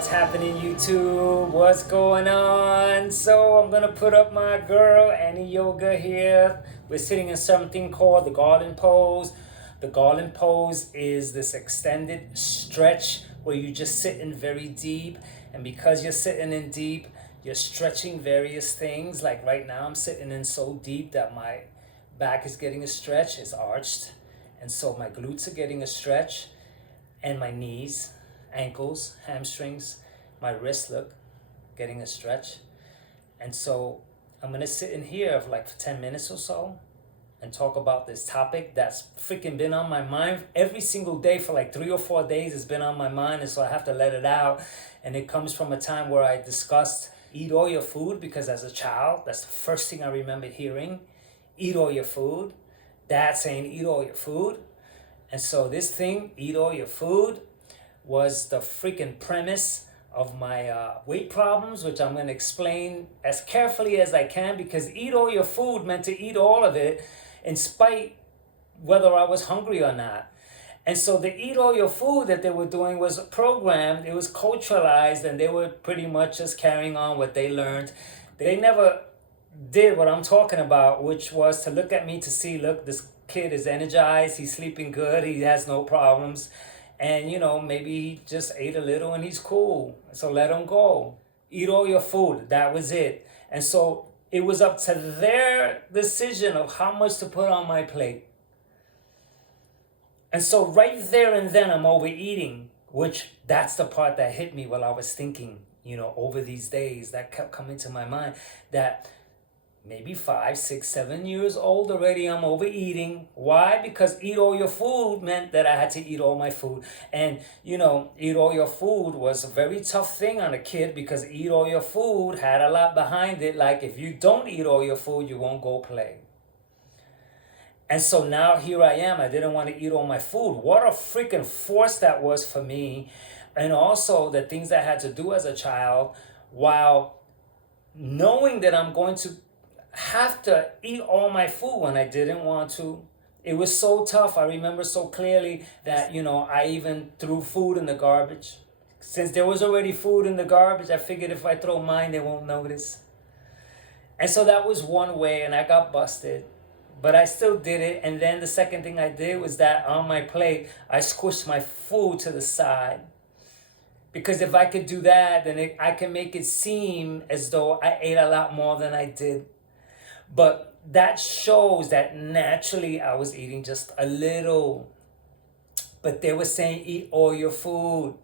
What's happening, YouTube? What's going on? So I'm gonna put up my girl Annie Yoga here. We're sitting in something called the Garland pose. The Garland pose is this extended stretch where you just sit in very deep, and because you're sitting in deep, you're stretching various things. Like right now, I'm sitting in so deep that my back is getting a stretch, it's arched, and so my glutes are getting a stretch, and my knees, ankles, hamstrings, my wrist look getting a stretch. And so I'm gonna sit in here for like 10 minutes or so and talk about this topic that's freaking been on my mind every single day for like 3 or 4 days. It's been on my mind, and so I have to let it out. And it comes from a time where I discussed eat all your food, because as a child, that's the first thing I remember hearing. Eat all your food. Dad saying eat all your food. And so this thing, eat all your food, was the freaking premise of my weight problems, which I'm going to explain as carefully as I can, because eat all your food meant to eat all of it in spite whether I was hungry or not. And so the eat all your food that they were doing was programmed, it was culturalized, and they were pretty much just carrying on what they learned. They never did what I'm talking about, which was to look at me to see, look, this kid is energized, he's sleeping good, he has no problems. And, maybe he just ate a little and he's cool. So let him go. Eat all your food. That was it. And so it was up to their decision of how much to put on my plate. And so right there and then I'm overeating, which that's the part that hit me while I was thinking, over these days. That kept coming to my mind, that maybe 5, 6, 7 years old already, I'm overeating. Why? Because eat all your food meant that I had to eat all my food. And, eat all your food was a very tough thing on a kid, because eat all your food had a lot behind it. Like, if you don't eat all your food, you won't go play. And so now here I am. I didn't want to eat all my food. What a freaking force that was for me. And also the things I had to do as a child, while knowing that I'm going to have to eat all my food when I didn't want to. It was so tough. I remember so clearly that, I even threw food in the garbage. Since there was already food in the garbage, I figured if I throw mine, they won't notice. And so that was one way, and I got busted. But I still did it. And then the second thing I did was that on my plate, I squished my food to the side. Because if I could do that, then I can make it seem as though I ate a lot more than I did. But that shows that naturally I was eating just a little. But they were saying eat all your food.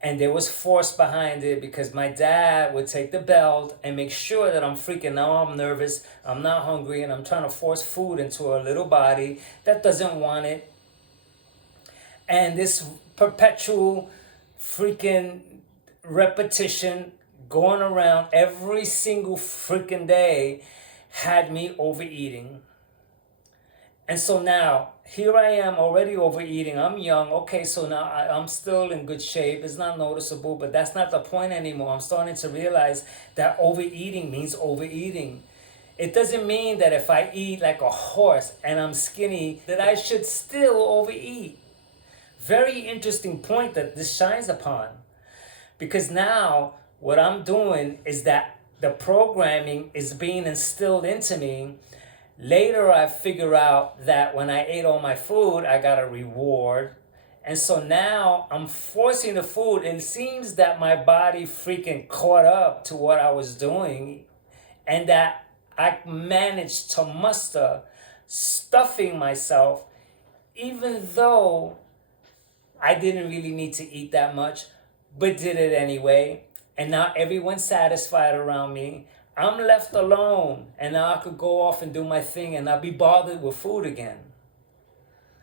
And there was force behind it, because my dad would take the belt and make sure that now I'm nervous, I'm not hungry, and I'm trying to force food into a little body that doesn't want it. And this perpetual freaking repetition going around every single freaking day had me overeating. And so now, here I am already overeating. I'm young. Okay, so now I'm still in good shape. It's not noticeable, but that's not the point anymore. I'm starting to realize that overeating means overeating. It doesn't mean that if I eat like a horse and I'm skinny, that I should still overeat. Very interesting point that this shines upon. Because now, what I'm doing is that the programming is being instilled into me. Later, I figure out that when I ate all my food, I got a reward. And so now I'm forcing the food. It seems that my body freaking caught up to what I was doing, and that I managed to muster stuffing myself, even though I didn't really need to eat that much, but did it anyway. And now everyone's satisfied around me. I'm left alone, and now I could go off and do my thing and not be bothered with food again.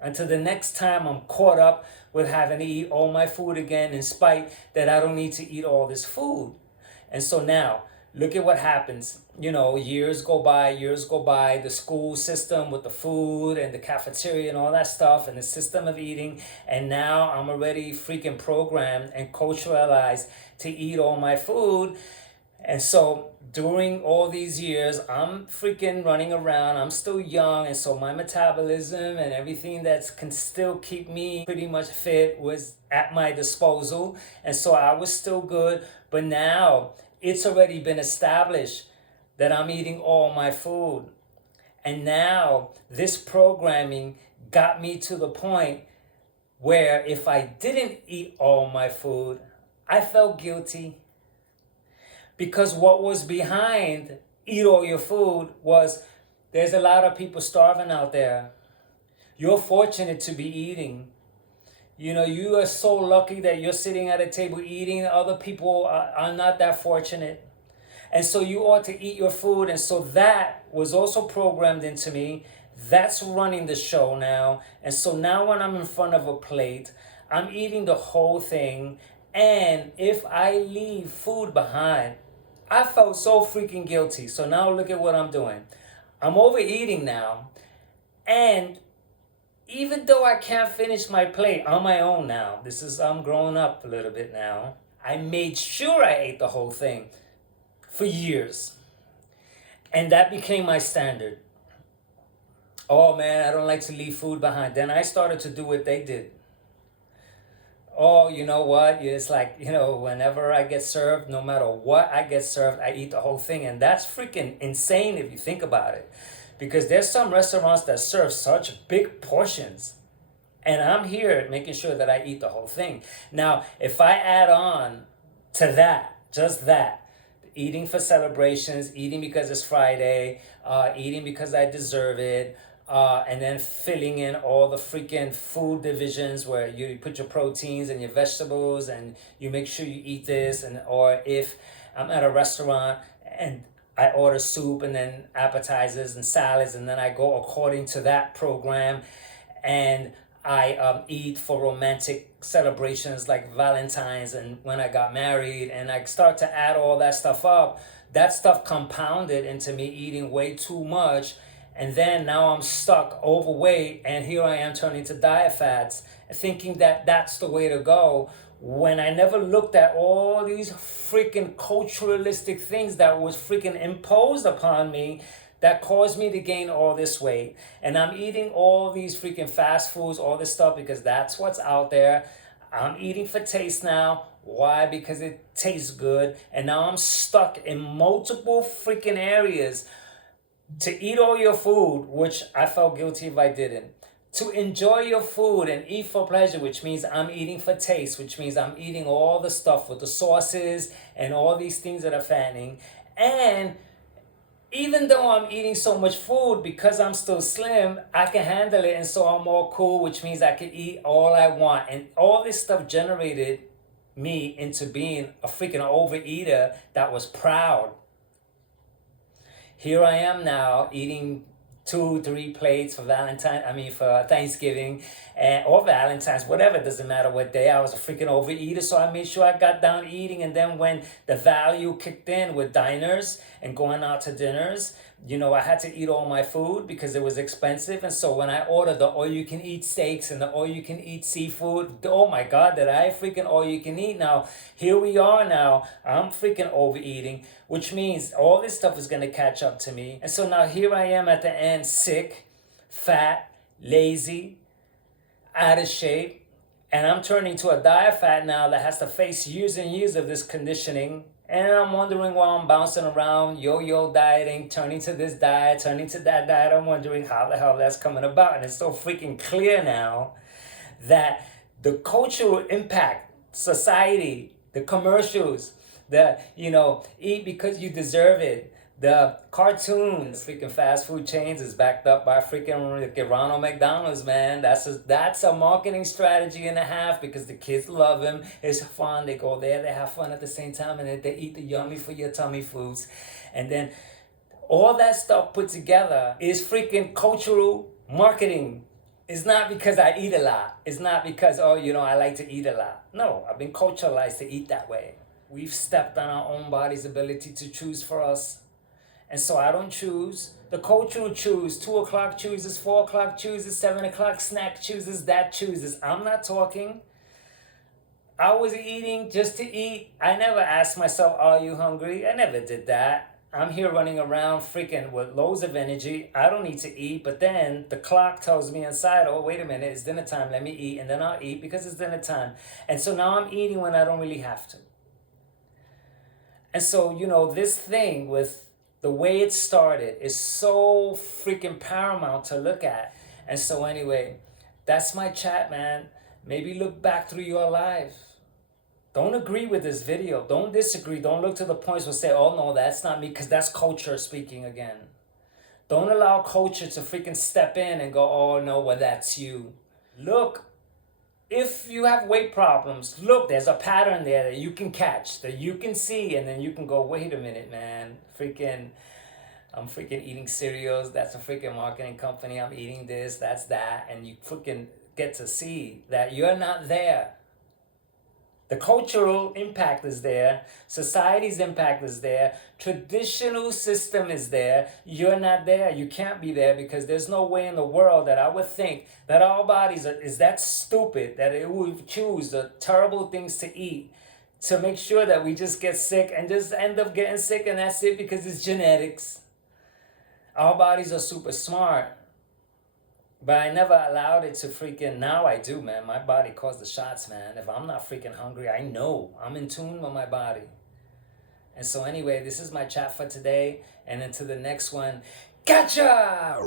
Until the next time I'm caught up with having to eat all my food again, in spite that I don't need to eat all this food. And so now, look at what happens. Years go by, the school system with the food and the cafeteria and all that stuff, and the system of eating. And now I'm already freaking programmed and culturalized to eat all my food. And so during all these years, I'm freaking running around. I'm still young. And so my metabolism and everything that can still keep me pretty much fit was at my disposal. And so I was still good. But now it's already been established that I'm eating all my food. And now this programming got me to the point where if I didn't eat all my food, I felt guilty. Because what was behind eat all your food was there's a lot of people starving out there. You're fortunate to be eating. You know, you are so lucky that you're sitting at a table eating. Other people are not that fortunate. And so you ought to eat your food. And so that was also programmed into me. That's running the show now. And so now when I'm in front of a plate, I'm eating the whole thing. And if I leave food behind, I felt so freaking guilty. So now look at what I'm doing. I'm overeating now. And even though I can't finish my plate on my own now, I'm growing up a little bit now. I made sure I ate the whole thing for years. And that became my standard. Oh man, I don't like to leave food behind. Then I started to do what they did. Oh, you know what? It's like, whenever I get served, no matter what I get served, I eat the whole thing. And that's freaking insane if you think about it. Because there's some restaurants that serve such big portions. And I'm here making sure that I eat the whole thing. Now, if I add on to that, just that, eating for celebrations, eating because it's Friday, eating because I deserve it, and then filling in all the freaking food divisions where you put your proteins and your vegetables and you make sure you eat this. Or if I'm at a restaurant and I order soup and then appetizers and salads, and then I go according to that program, and I eat for romantic celebrations like Valentine's and when I got married, and I start to add all that stuff up. That stuff compounded into me eating way too much. And then now I'm stuck overweight, and here I am turning to diet fads, thinking that that's the way to go, when I never looked at all these freaking culturalistic things that was freaking imposed upon me that caused me to gain all this weight. And I'm eating all these freaking fast foods, all this stuff, because that's what's out there. I'm eating for taste now. Why? Because it tastes good. And now I'm stuck in multiple freaking areas. To eat all your food, which I felt guilty if I didn't. To enjoy your food and eat for pleasure, which means I'm eating for taste, which means I'm eating all the stuff with the sauces and all these things that are fattening. And even though I'm eating so much food, because I'm still slim, I can handle it, and so I'm more cool, which means I can eat all I want. And all this stuff generated me into being a freaking overeater that was proud. Here I am now eating 2-3 plates for for Thanksgiving, or Valentine's, whatever, it doesn't matter what day. I was a freaking overeater, so I made sure I got down eating. And then when the value kicked in with diners and going out to dinners, I had to eat all my food because it was expensive. And so when I ordered the all-you-can-eat steaks and the all-you-can-eat seafood, oh my God, did I freaking all-you-can-eat. Now, here we are now. I'm freaking overeating, which means all this stuff is going to catch up to me. And so now here I am at the end, sick, fat, lazy, out of shape. And I'm turning to a diet fat now that has to face years and years of this conditioning. And I'm wondering why I'm bouncing around, yo-yo dieting, turning to this diet, turning to that diet. I'm wondering how the hell that's coming about. And it's so freaking clear now that the cultural impact, society, the commercials, the, eat because you deserve it, the cartoons, freaking fast food chains is backed up by freaking Ronald McDonald's, man. That's a marketing strategy and a half, because the kids love him. It's fun. They go there, they have fun at the same time, and they eat the yummy for your tummy foods. And then all that stuff put together is freaking cultural marketing. It's not because I eat a lot. It's not because, I like to eat a lot. No, I've been culturalized to eat that way. We've stepped on our own body's ability to choose for us. And so I don't choose. The culture will choose. 2 o'clock chooses, 4 o'clock chooses, 7 o'clock snack chooses, that chooses. I'm not talking. I was eating just to eat. I never asked myself, are you hungry? I never did that. I'm here running around freaking with loads of energy. I don't need to eat. But then the clock tells me inside, oh, wait a minute, it's dinner time. Let me eat. And then I'll eat because it's dinner time. And so now I'm eating when I don't really have to. And so, this thing with the way it started is so freaking paramount to look at. And so anyway, that's my chat, man. Maybe look back through your life. Don't agree with this video. Don't disagree. Don't look to the points where say, oh no, that's not me, because that's culture speaking again. Don't allow culture to freaking step in and go, oh no, well that's you. Look, if you have weight problems, look, there's a pattern there that you can catch, that you can see, and then you can go, wait a minute, man. I'm freaking eating cereals. That's a freaking marketing company. I'm eating this, that's that. And you freaking get to see that you're not there. The cultural impact is there. Society's impact is there. Traditional system is there. You're not there. You can't be there, because there's no way in the world that I would think that our bodies is that stupid that it would choose the terrible things to eat to make sure that we just get sick and just end up getting sick, and that's it, because it's genetics. Our bodies are super smart. But I never allowed it to freaking, now I do, man. My body calls the shots, man. If I'm not freaking hungry, I know. I'm in tune with my body. And so anyway, this is my chat for today. And until the next one, gotcha!